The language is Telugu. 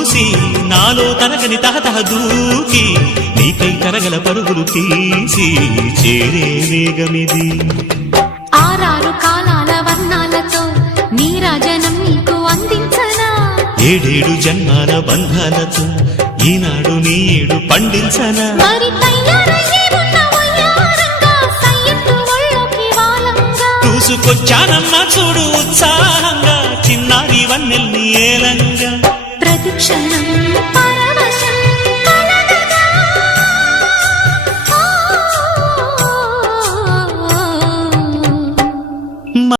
చూసి నాలో తరగని తహతహ దూకి నీకై తరగల పరుగులు తీసి చేరే వేగమిది. ఆరారు కాలాల వర్ణాలతో నీరాజనం నీకు అందించనా, ఏడేడు జన్మాల బంధాలతో ఈనాడు నీడు పండించనా. మరి తయారయ్యే ఉన్న వయ్యారంగా సయ్యత్తు ఒళ్ళోకి వాలంగా చూసుకొచ్చానమ్మా చూడు ఉత్సాహంగా చిన్నారి వన్నెల్ని ఏలంగా. ప్రతిక్షణం